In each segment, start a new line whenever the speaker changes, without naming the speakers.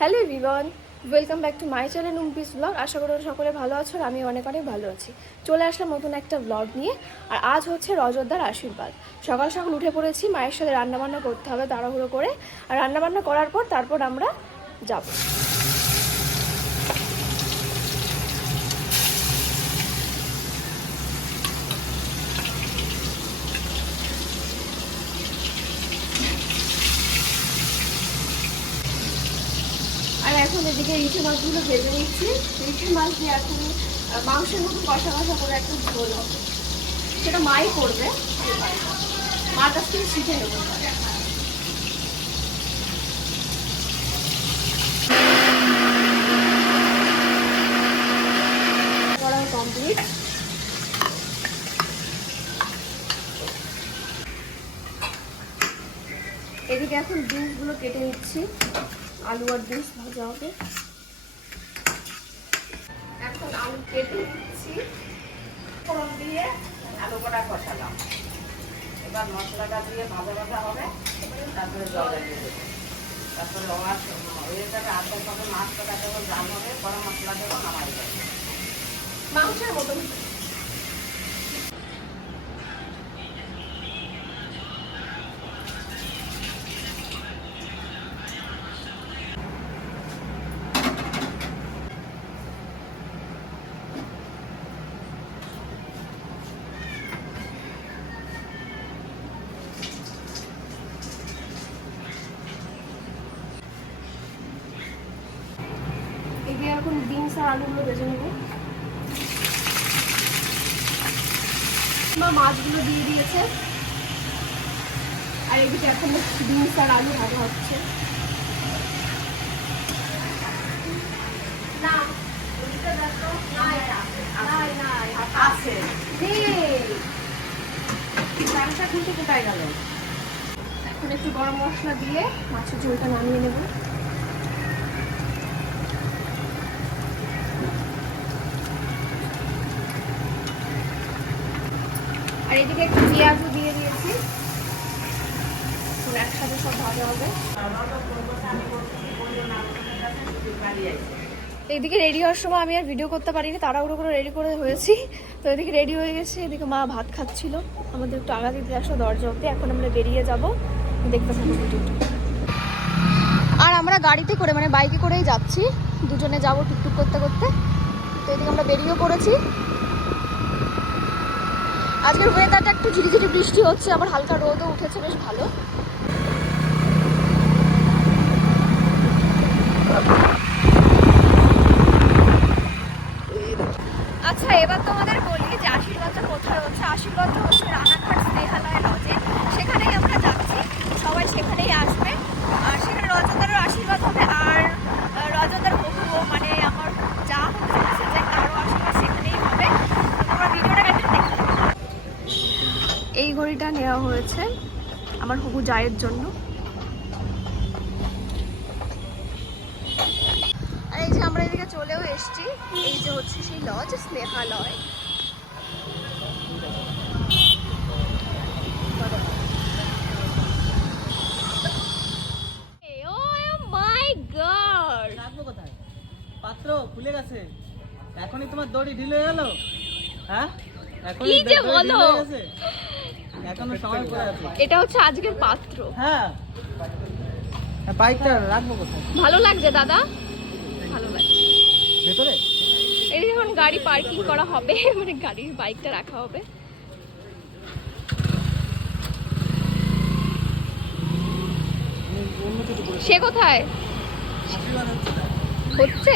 Hello everyone, welcome back to my channel উমপিস blog. আশা করি সকলে ভালো আছো আর আমি অনেক অনেক ভালো আছি। চলে আসলাম নতুন একটা ব্লগ নিয়ে আর আজ হচ্ছে রজতদার আশীর্বাদ। সকাল সকাল উঠে পড়েছি, মায়ের সাথে রান্নাবান্না করতে হবে তাড়াহুড়ো করে। আর রান্নাবান্না করার পর তারপর আমরা যাব আর এখন এদিকে ইঁচু মাছগুলো ভেজে নিচ্ছি। ইঁচু মাছ দিয়ে এখন মাংসের মতো কষা কষা করে একটা ঝোল হবে। সেটা মাই করবে। মার কাছ থেকে শিখে নেব কমপ্লিট এদিকে এখন বিনসগুলো কেটে নিচ্ছি। আলু আর বিনস ভাজা হবে। এখন আলু কেটে দিচ্ছি
ফোড়ন দিয়ে আলু কটা কষালাম। এবার মশলাটা দিয়ে ভাজা ভাজা হবে। তারপরে জল দিয়ে দেবো। তারপরে মাছ হয়ে যাবে। আধা হবে মাছটা যখন রান হবে, গরম মশলা দেবো নামাই যাবে
মাংসের মতন এদিকে এখন বিনস আর আলুগুলো ভেজে নেব। মা মাছগুলো দিয়ে দিয়েছে। আর এদিকে এখন বিনস আর আলু ভাজা হচ্ছে।
কোথায় গেল?
এখন একটু গরম মশলা দিয়ে মাছের ঝোলটা নামিয়ে নেব। এদিকে একটু পেঁয়াজও দিয়ে দিয়েছি। একসাথে সব ভাজা হবে। এইদিকে রেডি হওয়ার সময় আমি আর ভিডিও করতে পারিনি, তাড়াহুড়ো করে রেডি করে হয়েছি। তো এদিকে রেডি হয়ে গেছে, এদিকে মা ভাত খাচ্ছিল। আমাদের একটু আগা দিতে আসলো দরজা অব্দি এখন আমরা বেরিয়ে যাব। দেখতে থাকব ভিডিওটা আর আমরা গাড়িতে করে মানে বাইকে করেই যাচ্ছি। দুজনে যাব টুকটুক করতে করতে। তো এদিকে আমরা বেরিয়েও পড়েছি। আজকের ওয়েদারটা একটু ঝিরিঝিরি বৃষ্টি হচ্ছে, আবার হালকা রোদও উঠেছে, বেশ ভালো। আচ্ছা এবার তোমাদের বলি যে আশীর্বাদটা কোথায় হচ্ছে আশীর্বাদটা হচ্ছে রানাঘাট স্নেহালয় লজে সেখানেই আমরা যাচ্ছি সবাই সেখানেই আসবে আর সেখানে রজতারও আশীর্বাদ হবে আর আহ, রজতার বহু মানে আমার যা হতে চলেছে যে তারও আশীর্বাদ সেখানেই হবে তো তোমরা ভিডিওটা একটু দেখতে থাকো। এই ঘড়িটা নেওয়া হয়েছে জায়ের জন্য। আর এই যে আমরা এদিকে চলেও এসেছি এই যে হচ্ছে সেই লজ স্নেহালয়। Oh
পাত্র খুলে গেছে। এখনই তোমার দড়ি ঢিলে গেল হ্যাঁ? এখনই
কি যে বলো?
এখনও সময় পড়ে আছে।
এটা হচ্ছে আজকের পাত্র।
হ্যাঁ। বাইকটা রাখব কোথায়?
ভালো লাগছে দাদা? ভালো লাগছে।
ভেতরে?
এই যখন গাড়ি পার্কিং করা হবে মানে গাড়ির বাইকটা রাখা হবে। সে কোথায়?
হচ্ছে?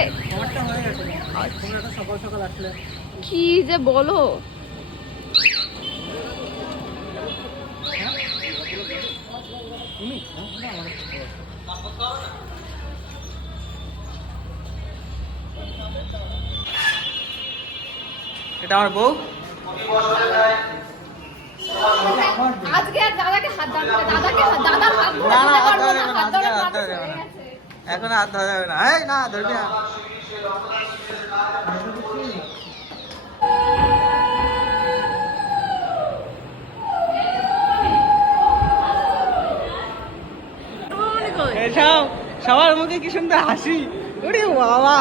কি যে বলো।
তুমি? হ্যাঁ, এটা আমার বউ?
আজকে আর দাদাকে হাত দাও দাদাকে দাদার হাত ধরে
না, হাত
হাত হয়ে।
এখন হাত ধরা যাবে না। এই না ধরবি না। মুখে কি সুন্দর হাসি? ওরে বাবা।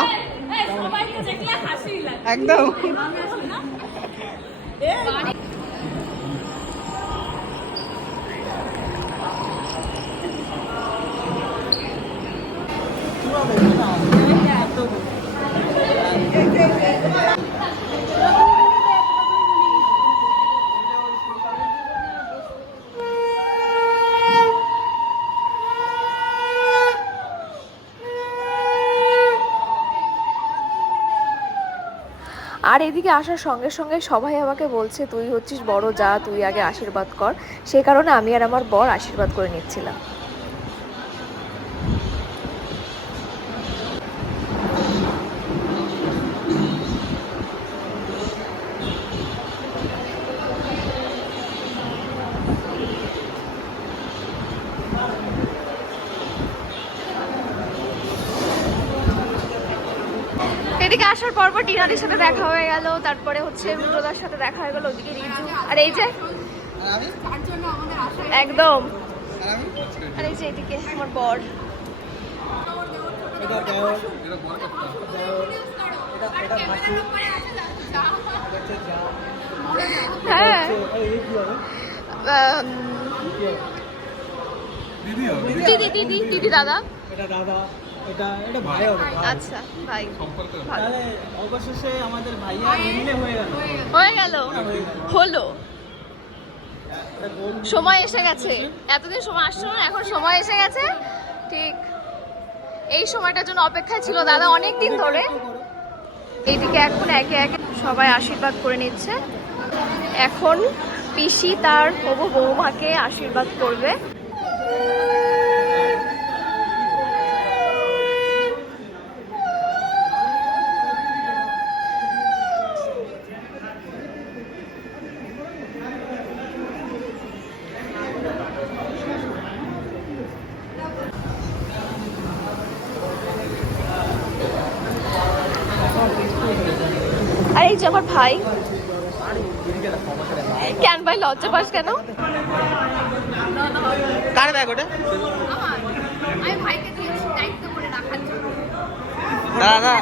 একদম।
আর এদিকে আসার সঙ্গে সঙ্গে সবাই আমাকে বলছে, তুই হচ্ছিস বড় যা, তুই আগে আশীর্বাদ কর। সে কারণে আমি আর আমার বর আশীর্বাদ করে নিচ্ছিলাম। এদিকে আসার পর পর টিনাদের সাথে দেখা হয়ে গেল তারপরে হচ্ছে রুদ্রদার সাথে দেখা হয়ে গেল ওদিকে রিজু। আর এই যে? একদম।
আর
এই যে এদিকে আমার বর।
হচ্ছে যা
হ্যাঁ
দিদি
দিদি দিদি দাদা।
এটা দাদা। এটা এটা ভাই হবে
আচ্ছা ভাই।
তাহলে অবশেষে আমাদের ভাইয়া মিলে হয়ে গেল।
হয়ে গেল? হলো? সময় এসে গেছে। এতদিন সময় আসছিল না এখন সময় এসে গেছে। ঠিক। এই সময়টার জন্য অপেক্ষায় ছিল দাদা অনেক দিন ধরে। এইদিকে এখন একে একে সবাই আশীর্বাদ করে নিচ্ছে। এখন পিসি তার হবু বৌমাকে আশীর্বাদ করবে। এই যে আমার ভাই। কেন ভাই লজ্জা পাস কেন?
কার ব্যাগ ওটা?
আমি ভাইকে দিয়েছি দায়িত্ব করে রাখার জন্য।
দাদা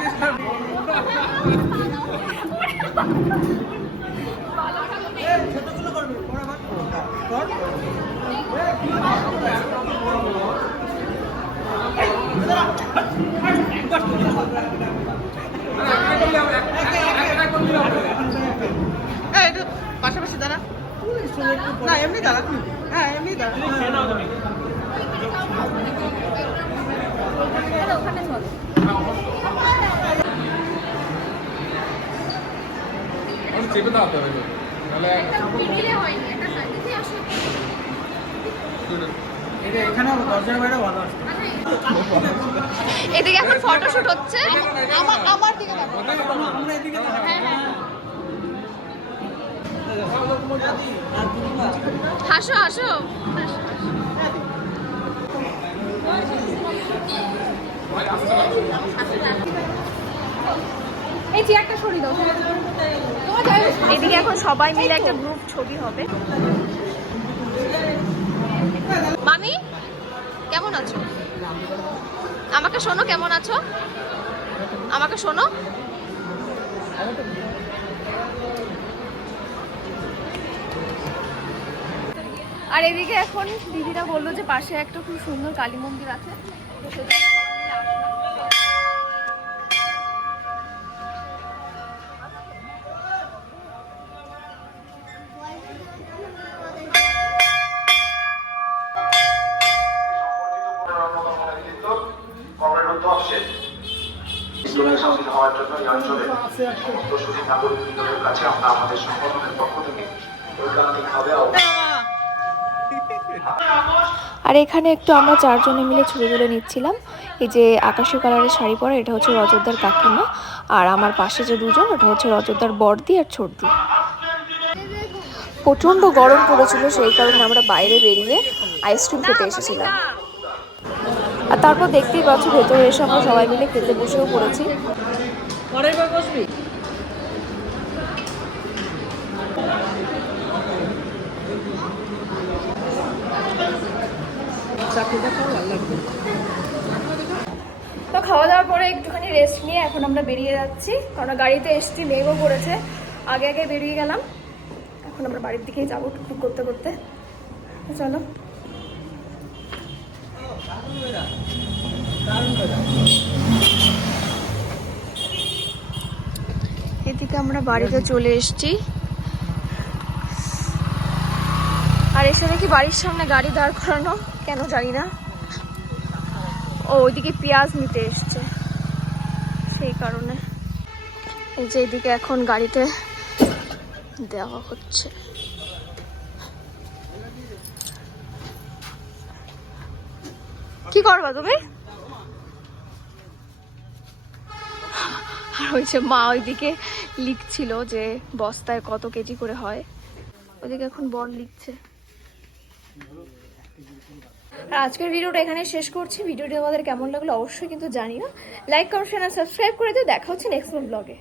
এই, একটু পাশাপাশি দাঁড়া না এমনি দাঁড়া হ্যাঁ এমনি দাঁড়া
ওখানে চল
চেপে দাও হবে। তাহলে
এদিকে এখন ফটোশুট হচ্ছে। আমার আমার দিকে দেখো।
আমরা এদিকে
হ্যাঁ, হ্যাঁ। হাসো হাসো। এই চেয়ারটা সরিয়ে দাও এদিকে এখন সবাই মিলে একটা গ্রুপ ছবি হবে। মামি কেমন আছো? আমাকে শোনো কেমন আছো? আমাকে শোনো। আর এদিকে এখন দিদিরা বলল যে পাশে একটা খুব সুন্দর কালী মন্দির আছে।
অঞ্চলে নাগরিকদের কাছে আমরা আমাদের সংগঠনের পক্ষ থেকে ঐকান্তিকভাবে
আর এখানে একটু আমরা চারজনে মিলে ছবি তুলে নিচ্ছিলাম। এই যে আকাশি কালারের শাড়ি পরা, এটা হচ্ছে রজতদার কাকিমা। আর আমার পাশে যে দুজন, ওটা হচ্ছে রজতদার বর্দি আর ছোটদি প্রচণ্ড গরম পড়েছিল, সেই কারণে আমরা বাইরে বেরিয়ে আইসক্রিম খেতে এসেছিলাম। আর তারপর দেখতেই পাচ্ছ, ভেতরে এসে আমরা সবাই মিলে খেতে বসেও পড়েছি।
পরের বার বসবি?
তো খাওয়া দাওয়ার পরে একটুখানি রেস্ট নিয়ে এখন আমরা বেরিয়ে যাচ্ছি। কারণ গাড়িতে এসছি মেঘও পড়েছে আগে আগে বেরিয়ে গেলাম। এখন আমরা বাড়ির দিকেই যাব টুকটুক করতে করতে। চলো।
দারুণ
এদিকে আমরা বাড়িতে চলে এসেছি। আর এসে দেখি বাড়ির সামনে গাড়ি দাঁড় করানো, কেন জানি না। ও, ওইদিকে পেঁয়াজ নিতে এসছে, সেই কারণে। এই যে এদিকে এখন গাড়িতে দেওয়া হচ্ছে। কি করবা তুমি? আর ওই যে মা ওইদিকে লিখছিল যে বস্তায় কত কেজি করে হয়। ওইদিকে এখন বন লিখছে। আর আজকের ভিডিওটা এখানে শেষ করছি। ভিডিওটি আমাদের কেমন লাগল অবশ্যই কিন্তু জানি না লাইক কমেন্ট শেয়ার সাবস্ক্রাইব করে দিও। দেখা হচ্ছে নেক্সট ব্লগে